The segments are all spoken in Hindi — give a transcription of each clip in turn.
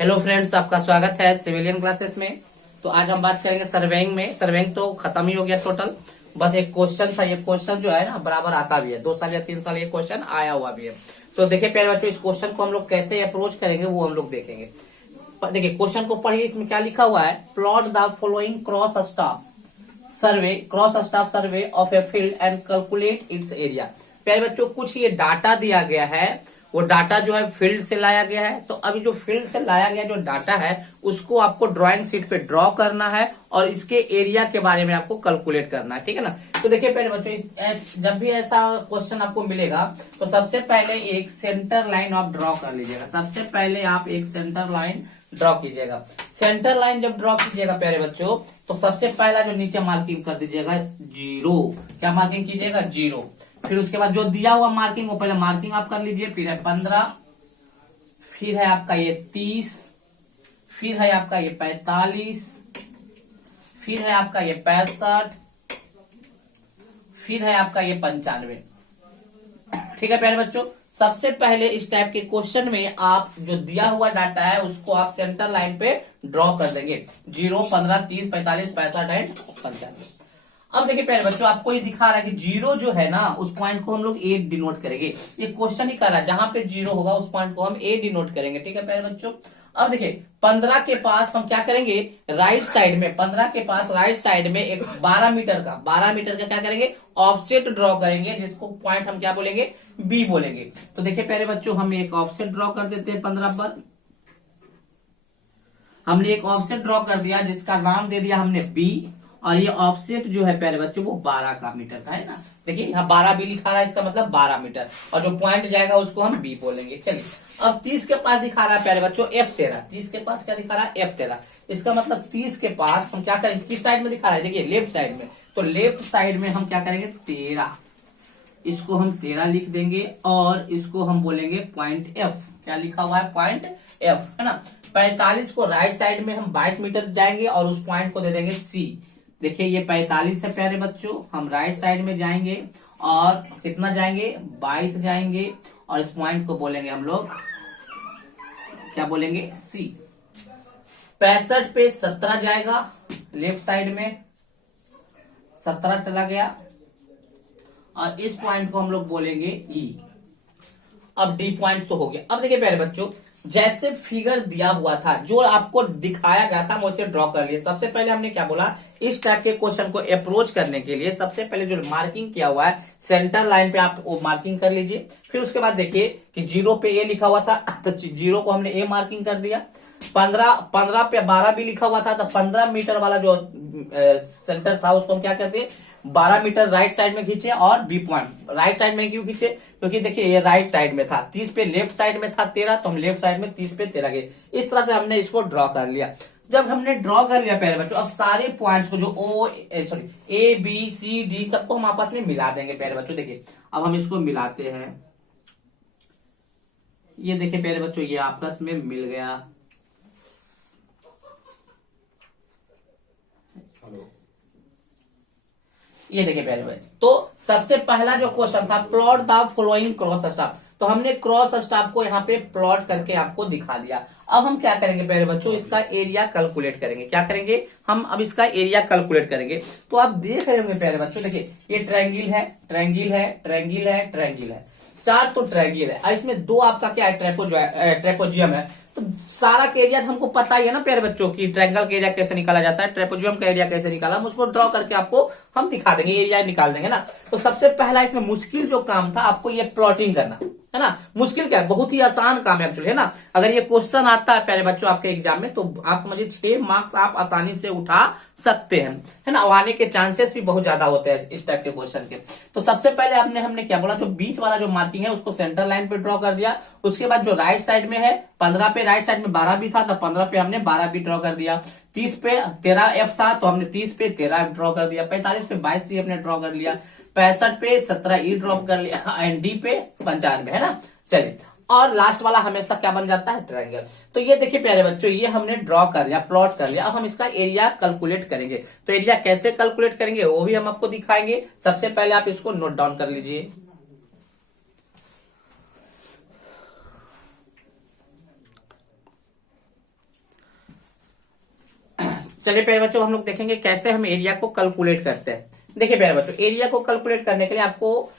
हेलो फ्रेंड्स, आपका स्वागत है सिविलियन क्लासेस में। तो आज हम बात करेंगे सर्वेइंग में। सर्वेइंग तो खत्म ही हो गया टोटल, बस एक क्वेश्चन था। ये क्वेश्चन जो है ना बराबर आता भी है, 2 साल या 3 साल ये क्वेश्चन आया हुआ भी है। तो देखिए प्यारे बच्चों, इस क्वेश्चन को हम लोग कैसे अप्रोच करेंगे वो हम लोग देखेंगे। देखिए क्वेश्चन को पढ़िए, इसमें क्या लिखा हुआ है। Plot the following cross staff survey of a field and calculate its area. प्यारे बच्चों, कुछ ये डाटा दिया गया है, वो डाटा जो है फील्ड से लाया गया है। तो अभी जो फील्ड से लाया गया जो डाटा है उसको आपको ड्राइंग शीट पे ड्रॉ करना है और इसके एरिया के बारे में आपको कैलकुलेट करना है, ठीक है ना। तो देखिए प्यारे बच्चों, जब भी ऐसा क्वेश्चन आपको मिलेगा तो सबसे पहले एक सेंटर लाइन आप ड्रॉ कर लीजिएगा। सबसे पहले आप एक सेंटर लाइन ड्रॉ कीजिएगा। सेंटर लाइन जब ड्रॉ कीजिएगा प्यारे बच्चों, तो सबसे पहला जो नीचे मार्किंग कर दीजिएगा 0। क्या मार्किंग कीजिएगा? 0। फिर उसके बाद जो दिया हुआ मार्किंग वो पहले मार्किंग आप कर लीजिए। फिर है 15, फिर है आपका ये 30, फिर है आपका ये 45, फिर है आपका ये 65, फिर है आपका ये 95। ठीक है प्यारे बच्चों, सबसे पहले इस टाइप के क्वेश्चन में आप जो दिया हुआ डाटा है उसको आप सेंटर लाइन पे ड्रॉ कर देंगे। 0, 15, 30, 45, 65 एंड 95। अब देखिए प्यारे बच्चों, आपको ये दिखा रहा है कि 0 जो है ना उस पॉइंट को हम लोग ए डिनोट करेंगे। ये क्वेश्चन ही कर रहा है, जहां पे 0 होगा उस पॉइंट को हम ए डिनोट करेंगे। ठीक है प्यारे बच्चों, अब देखिए 15 के पास हम क्या करेंगे, राइट साइड में 15 के पास राइट साइड में एक 12 मीटर का क्या करेंगे, ऑफसेट ड्रॉ करेंगे, जिसको पॉइंट हम क्या बोलेंगे, बी बोलेंगे। तो देखिए प्यारे बच्चों, हम एक ऑफसेट ड्रॉ कर देते हैं 15 पर। हमने एक ऑफसेट ड्रॉ कर दिया जिसका नाम दे दिया हमने बी, और ये ऑफसेट जो है प्यारे बच्चों वो 12 का मीटर का है ना। देखिए यहाँ 12 भी लिखा रहा है, इसका मतलब 12 मीटर, और जो पॉइंट जाएगा उसको हम बी बोलेंगे। चलिए, अब 30 के पास दिखा रहा है प्यारे बच्चों F13। 30 के पास क्या दिखा रहा है, F13। इसका मतलब 30 के पास हम क्या करेंगे, किस साइड में दिखा रहा है, देखिए लेफ्ट साइड में। तो लेफ्ट साइड में हम क्या करेंगे, 13, इसको हम 13 लिख देंगे, और इसको हम बोलेंगे पॉइंट F। क्या लिखा हुआ है, पॉइंट F, है ना। 45 को राइट साइड में हम 22 मीटर जाएंगे और उस पॉइंट को दे देंगे C। देखिए ये 45 है प्यारे बच्चों, हम राइट साइड में जाएंगे और कितना जाएंगे, 22 जाएंगे, और इस पॉइंट को बोलेंगे हम लोग, क्या बोलेंगे, C। 65 पे 17 जाएगा, लेफ्ट साइड में 17 चला गया, और इस पॉइंट को हम लोग बोलेंगे E। अब डी पॉइंट तो हो गया। अब देखिए प्यारे बच्चों, जैसे फिगर दिया हुआ था, जो आपको दिखाया गया था, हम उसे ड्रॉ कर लिए। सबसे पहले हमने क्या बोला, इस टाइप के क्वेश्चन को अप्रोच करने के लिए सबसे पहले जो मार्किंग किया हुआ है सेंटर लाइन पे आप वो मार्किंग कर लीजिए। फिर उसके बाद देखिए कि 0 पे ए लिखा हुआ था, तो 0 को हमने ए मार्किंग कर दिया। 15 पे 12 भी लिखा हुआ था, तो 15 मीटर वाला जो सेंटर था उसको हम क्या करते हैं, 12 मीटर राइट साइड में खींचे, और बी पॉइंट राइट साइड में क्यों खींचे, क्योंकि देखिए ये राइट साइड में था, 30 पे लेफ्ट साइड में था 13, तो हम लेफ्ट साइड में 30 पे 13 गए। इस तरह से हमने इसको ड्रॉ कर लिया। जब हमने ड्रॉ कर लिया प्यारे बच्चों, अब सारे पॉइंट्स को जो ए बी सी डी सबको हम आपस में मिला देंगे प्यारे बच्चों। देखिए अब हम इसको मिलाते हैं, ये देखिए प्यारे बच्चों ये आपस में मिल गया। ये देखिए प्यारे भाई, तो सबसे पहला जो क्वेश्चन था, plot the following cross staff, तो हमने क्रॉस स्टाफ को यहाँ पे प्लॉट करके आपको दिखा दिया। अब हम क्या करेंगे प्यारे बच्चों, इसका एरिया कैलकुलेट करेंगे। क्या करेंगे हम, अब इसका एरिया कैलकुलेट करेंगे। तो आप देख रहे होंगे प्यारे बच्चों, देखिए ये ट्रायंगल है, ट्रायंगल है, ट्रायंगल है, ट्रायंगल है, 4 तो ट्रायंगल है, इसमें 2 आपका क्या है, ट्रेपोजियम है। तो सारा का एरिया हमको पता ही है ना प्यारे बच्चों की ट्रायंगल का एरिया कैसे निकाला जाता है, ट्रेपोजियम का एरिया कैसे निकाला, हम उसको ड्रॉ करके आपको हम दिखा देंगे, एरिया निकाल देंगे ना। तो सबसे पहला इसमें मुश्किल जो काम था आपको ये प्लॉटिंग करना है ना। मुश्किल क्या है, बहुत ही आसान काम है एक्चुअली, है ना। अगर ये क्वेश्चन आता है प्यारे बच्चों आपके एग्जाम में, तो आप समझिए 6 मार्क्स आप आसानी से उठा सकते हैं, है ना। आने के चांसेस भी बहुत ज्यादा होते हैं इस टाइप के क्वेश्चन के। तो सबसे पहले हमने क्या बोला, जो बीच वाला जो मार्किंग है उसको सेंटर लाइन पे ड्रॉ कर दिया। उसके बाद जो राइट साइड में है 15 पे राइट साइड में 12 भी था, तो 15 पे हमने 12 भी ड्रॉ कर दिया। 30 पे 13 एफ था, तो हमने 30 पे 13 ड्रॉ कर दिया। 45 पे 22 सी हमने ड्रॉ कर लिया। 65 पे 17 ई ड्रॉप कर लिया, एंड डी पे 95, है ना। चलिए, और लास्ट वाला हमेशा क्या बन जाता है, ट्रायंगल। तो ये देखिए प्यारे बच्चों, ये हमने ड्रॉ कर लिया, प्लॉट कर लिया। अब हम इसका एरिया कैलकुलेट करेंगे। तो एरिया कैसे कैलकुलेट करेंगे वो भी हम आपको दिखाएंगे। सबसे पहले आप इसको नोट डाउन कर लीजिए। चलिए प्यारे बच्चों हम लोग देखेंगे कैसे हम एरिया को कैलकुलेट करते हैं। देखिए प्यारे बच्चों, एरिया को कैलकुलेट करने के लिए आपको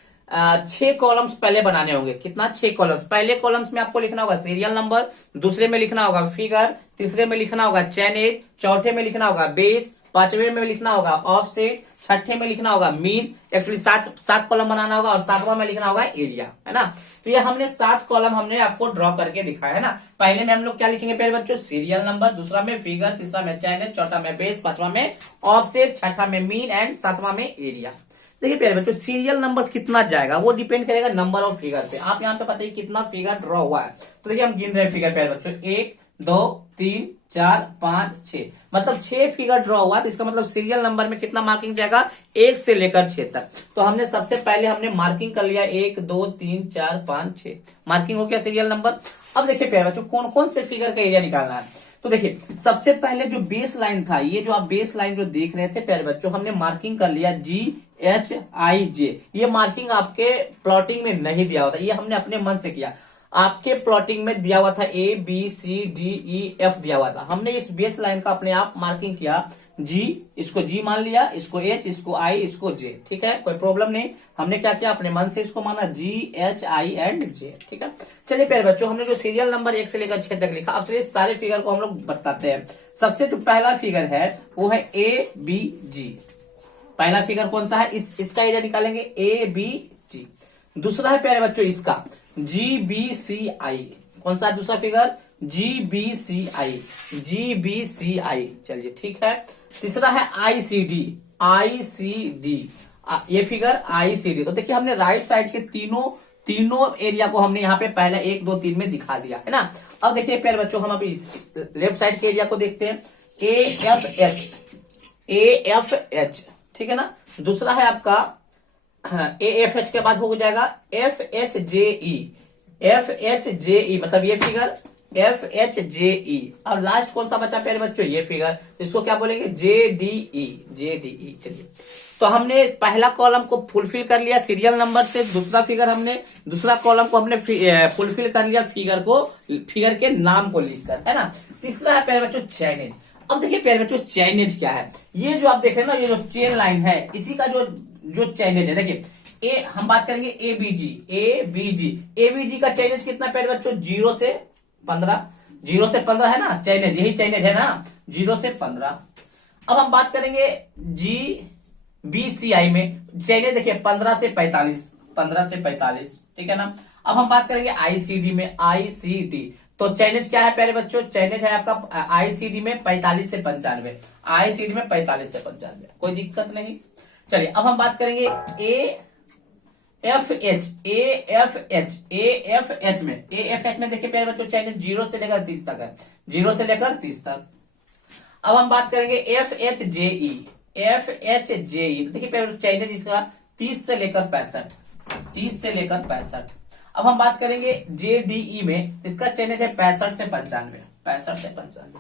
6 कॉलम्स पहले बनाने होंगे। कितना? 6 कॉलम्स। पहले कॉलम्स में आपको लिखना होगा सीरियल नंबर, दूसरे में लिखना होगा फिगर, तीसरे में लिखना होगा चैनेज, चौथे में लिखना होगा बेस, पांचवे में लिखना होगा ऑफसेट, छठे में लिखना होगा मीन। एक्चुअली सात कॉलम बनाना होगा और सातवां में लिखना होगा एरिया, है ना। तो ये हमने 7 कॉलम हमने आपको ड्रॉ करके दिखाया है ना। पहले में हम लोग क्या लिखेंगे प्यारे बच्चों? सीरियल नंबर, दूसरा में फिगर, तीसरा में चैनेज, चौथा में बेस, पांचवा में ऑफसेट, छठा में मीन एंड सातवां में एरिया। देखिए प्यारे बच्चों, सीरियल नंबर कितना जाएगा वो डिपेंड करेगा नंबर ऑफ फिगर पे। आप यहाँ पे पता है कितना फिगर ड्रॉ हुआ है। तो देखिए हम गिन रहे हैं फिगर प्यारे बच्चों, 1 2 3 4 5 6, मतलब 6 फिगर ड्रॉ हुआ। तो इसका मतलब सीरियल नंबर में कितना मार्किंग जाएगा? 1 से लेकर 6 तक। तो हमने सबसे पहले हमने मार्किंग कर लिया 1 2 3 4 5 6, मार्किंग हो गया सीरियल नंबर। अब देखिए प्यारे बच्चों, कौन कौन से फिगर का एरिया निकालना है। तो देखिए सबसे पहले जो बेस लाइन था, ये जो आप बेस लाइन जो देख रहे थे प्यारे बच्चों, हमने मार्किंग कर लिया GHIJ। ये मार्किंग आपके प्लॉटिंग में नहीं दिया होता, ये हमने अपने मन से किया। आपके प्लॉटिंग में दिया हुआ था ABCDEF दिया हुआ था, हमने इस बेस लाइन का अपने आप मार्किंग किया G, इसको G मान लिया, इसको H, इसको I, इसको J। ठीक है, कोई प्रॉब्लम नहीं। हमने क्या किया? अपने मन से इसको माना GHI एंड J। ठीक है, चलिए प्यारे बच्चों, हमने जो सीरियल नंबर 1 से लेकर 6 तक लिखा। अब चलिए सारे फिगर को हम लोग बताते हैं। सबसे जो पहला फिगर है वो है ABG। पहला फिगर कौन सा है? इसका एरिया निकालेंगे ABG। दूसरा है प्यारे बच्चों इसका GBCI। कौन सा दूसरा फिगर? GBCI, GBCI। चलिए ठीक है। तीसरा है ICD, ICD। ये फिगर ICD। तो देखिए हमने राइट साइड के तीनों एरिया को हमने यहाँ पे पहले 1 2 3 में दिखा दिया है ना। अब देखिए प्यारे बच्चों, हम अभी लेफ्ट साइड के एरिया को देखते हैं। AFH, ठीक है ना। दूसरा है आपका AFH के बाद हो जाएगा FHJE, FHJE, मतलब ये फिगर FHJE। अब लास्ट कौन सा बचा प्यारे बच्चों? ये फिगर, इसको क्या बोलेंगे? JDE, JDE। चलिए, तो हमने पहला कॉलम को फुलफिल कर लिया सीरियल नंबर से। दूसरा कॉलम को हमने फुलफिल कर लिया फिगर के नाम को लिखकर, है ना। तीसरा है प्यारे बच्चों चैनेज। अब देखिए प्यारे बच्चों, चैनेज क्या है? ये जो आप देख रहे हैं ना, ये जो चेन लाइन है, इसी का जो चैनेज है। देखिए हम बात करेंगे ABG का चैनेज कितना प्यारे बच्चों? 0 से 15, 0 से 15 है ना चैनेज, यही चैनेज है ना, 0 से 15। अब हम बात करेंगे GBCI में चैनेज, देखिए 15 से 45, 15 से 45, ठीक है ना। अब हम बात करेंगे ICD में, ICD तो चैनेज क्या है प्यारे बच्चों? चैनेज है आपका ICD में 45 से 95, ICD में 45 से 95, कोई दिक्कत नहीं। चलिए अब हम बात करेंगे AFH में देखिए प्यारे बच्चों, चैनेज 0 से लेकर 30 तक है, 0 से लेकर 30 तक। अब हम बात करेंगे FHJE, देखिए प्यारे बच्चों, चैनेज इसका 30 से लेकर 65, 30 से लेकर 65। अब हम बात करेंगे JDE में, इसका चैनेज है 65 से 95, 65 से 95।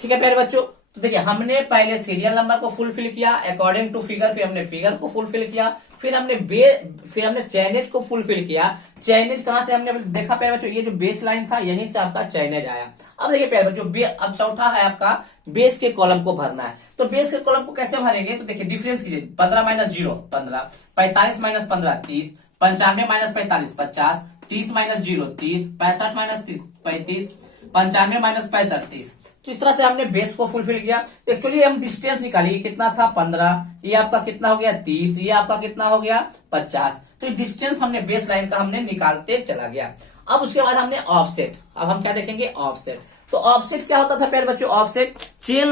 ठीक है प्यारे बच्चों, तो देखिए हमने पहले सीरियल नंबर को फुलफिल किया अकॉर्डिंग टू फिगर, फिर हमने फिगर को फुलफिल किया, फिर हमने चैनेज को फुलफिल किया। चैनेज कहां से हमने देखा प्यारे बच्चों? ये जो बेस लाइन था, यहीं से आपका चैनेज आया। अब देखिए प्यारे बच्चों, अब चौथा है आपका बेस के कॉलम को भरना है। तो बेस के कॉलम को कैसे भरेंगे? तो देखिए डिफरेंस कीजिए, 15 minus 0 15, 45 minus 15 30, 95 minus 45 50, 30 minus 0 30, 65 minus 30 35, 95 minus 65 30। तो इस तरह से हमने बेस को फुलफिल किया। एक्चुअली हम डिस्टेंस निकालिए, कितना था? 15, ये आपका कितना हो गया? 30, ये आपका कितना हो गया? 50। तो डिस्टेंस हमने बेस लाइन का हमने निकालते चला गया। अब उसके बाद हमने ऑफसेट। अब हम क्या देखेंगे? ऑफसेट। तो ऑफसेट क्या होता था प्यारे बच्चों? ऑफसेट चेन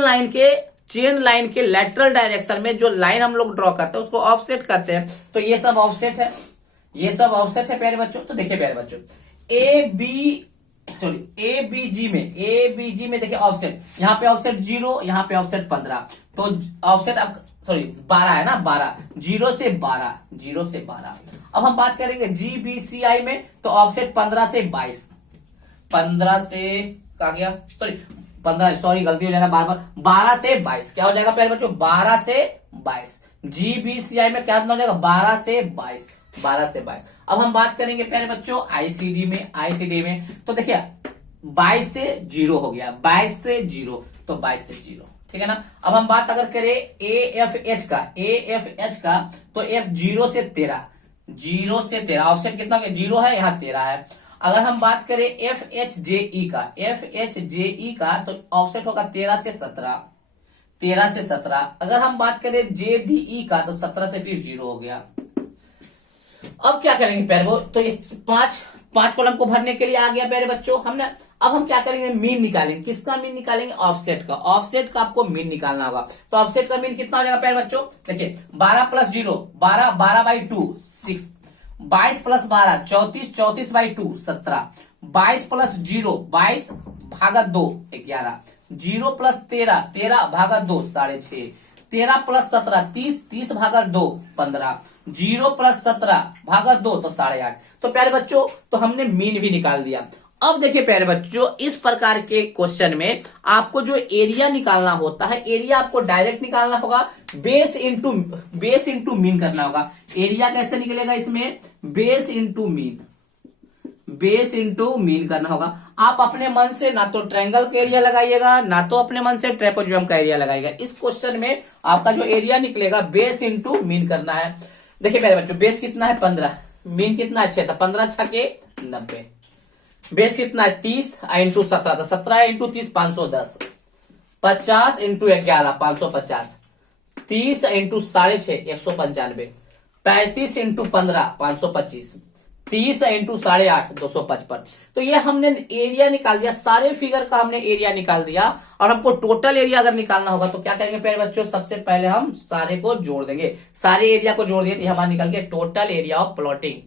लाइन के लेटरल डायरेक्शन में जो लाइन हम लोग ड्रॉ करते हैं उसको ऑफसेट करते हैं। तो ये सब ऑफसेट है, ये सब ऑफसेट है प्यारे बच्चों। तो देखिए प्यारे बच्चों, ABG में देखिए ऑफसेट, यहाँ पे ऑफसेट 0, यहाँ पे ऑफसेट 15, तो ऑफसेट अब 12 है ना, 12, 0 से 12, 0 से 12। अब हम बात करेंगे GBCI में, तो ऑफसेट 15 से 22, 15 से क्या गया? 15, गलती हो जाएगा बार बार, 12 से 22 क्या हो जाएगा प्यारे बच्चों? 12 से 22। GBCI में क्या हो जाएगा? 12 से 22, 12 से 22। अब हम बात करेंगे प्यारे बच्चों ICD में, तो देखिए 22 से 0 हो गया, 22 से 0, तो 22 से 0, ठीक है ना। अब हम बात अगर करें AFH का तो F 0 से 13 ऑफसेट कितना हो गया, 0 है, यहाँ 13 है। अगर हम बात करें FHJE का तो ऑफसेट होगा 13 से 17। अगर हम बात करें JDE का तो 17 से फिर 0 हो गया। अब क्या करेंगे प्यारे वो, तो ये पांच कॉलम को भरने के लिए आ गया प्यारे बच्चों हमने। अब हम क्या करेंगे, मीन निकालेंगे। किसका मीन निकालेंगे, ऑफसेट का आपको मीन निकालना होगा। तो ऑफसेट का मीन कितना हो जाएगा प्यारे बच्चों, देखिए 12 plus 0 12/2 6, 22 plus 12 34/2 17, 22 plus 0 22/2 11, 0 plus 13 6, 13 plus 17 30/2 15, 0 plus 17/2 तो 8.5। तो प्यारे बच्चों तो हमने मीन भी निकाल दिया। अब देखिए प्यारे बच्चों, इस प्रकार के क्वेश्चन में आपको जो एरिया निकालना होता है, एरिया आपको डायरेक्ट निकालना होगा, बेस इंटू मीन करना होगा। एरिया कैसे निकलेगा इसमें, बेस इंटू मीन करना होगा। आप अपने मन से ना तो ट्रायंगल का एरिया लगाइएगा, ना तो अपने मन से ट्रेपेजोइडम का एरिया लगाइएगा। इस क्वेश्चन में आपका जो एरिया निकलेगा बेस इंटू मीन करना है। देखिए मेरे बच्चों, बेस कितना है 15, मीन कितना है 6, 15 छके 90, बेस कितना है 30 इंटू 17, तो 17 into 30 510, 50 into 11 550, 30 into 6.5 195, 35 into 15 525, 30 into 8.5 255। तो ये हमने एरिया निकाल दिया, सारे फिगर का हमने एरिया निकाल दिया। और हमको टोटल एरिया अगर निकालना होगा तो क्या करेंगे प्यारे बच्चों, सबसे पहले हम सारे को जोड़ देंगे। सारे एरिया को जोड़ दिए तो हमारा निकल गया टोटल एरिया ऑफ प्लॉटिंग,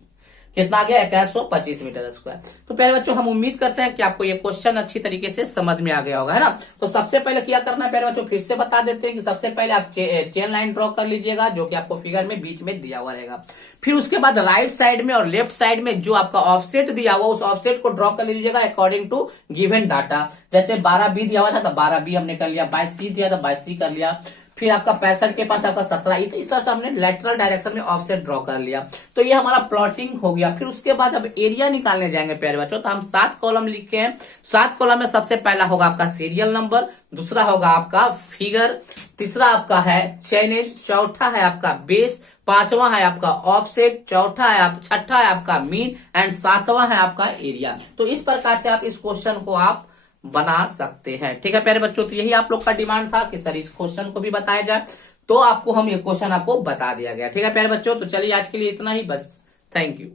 कितना आ गया 2125 मीटर स्क्वायर। तो प्यारे बच्चों हम उम्मीद करते हैं कि आपको ये क्वेश्चन अच्छी तरीके से समझ में आ गया होगा, है ना। तो सबसे पहले क्या करना है प्यारे बच्चों, फिर से बता देते हैं कि सबसे पहले आप चेन लाइन ड्रॉ कर लीजिएगा, जो कि आपको फिगर में बीच में दिया हुआ रहेगा। फिर उसके बाद राइट साइड में और लेफ्ट साइड में जो आपका ऑफसेट दिया हुआ, उस ऑफसेट को ड्रॉ कर लीजिएगा अकॉर्डिंग टू गिवन डाटा। जैसे 12B दिया हुआ था तो 12B हमने कर लिया, 22C दिया था 22C कर लिया, फिर आपका 65 के पास आपका 17, तो इस तरह से हमने लेटरल डायरेक्शन में ऑफसेट ड्रॉ कर लिया। तो ये हमारा प्लॉटिंग हो गया। फिर उसके बाद अब एरिया निकालने जाएंगे प्यारे बच्चों। तो हम 7 कॉलम लिखे हैं। 7 कॉलम में सबसे पहला होगा आपका सीरियल नंबर, दूसरा होगा आपका फिगर, तीसरा आपका है चैनेज, चौथा है आपका बेस, पांचवा है आपका ऑफसेट, छठा है आपका मीन एंड 7वां है आपका एरिया। तो इस प्रकार से आप इस क्वेश्चन को आप बना सकते हैं। ठीक है प्यारे बच्चों, तो यही आप लोग का डिमांड था कि सर इस क्वेश्चन को भी बताया जाए, तो आपको हम ये क्वेश्चन आपको बता दिया गया। ठीक है प्यारे बच्चों, तो चलिए आज के लिए इतना ही बस। Thank you.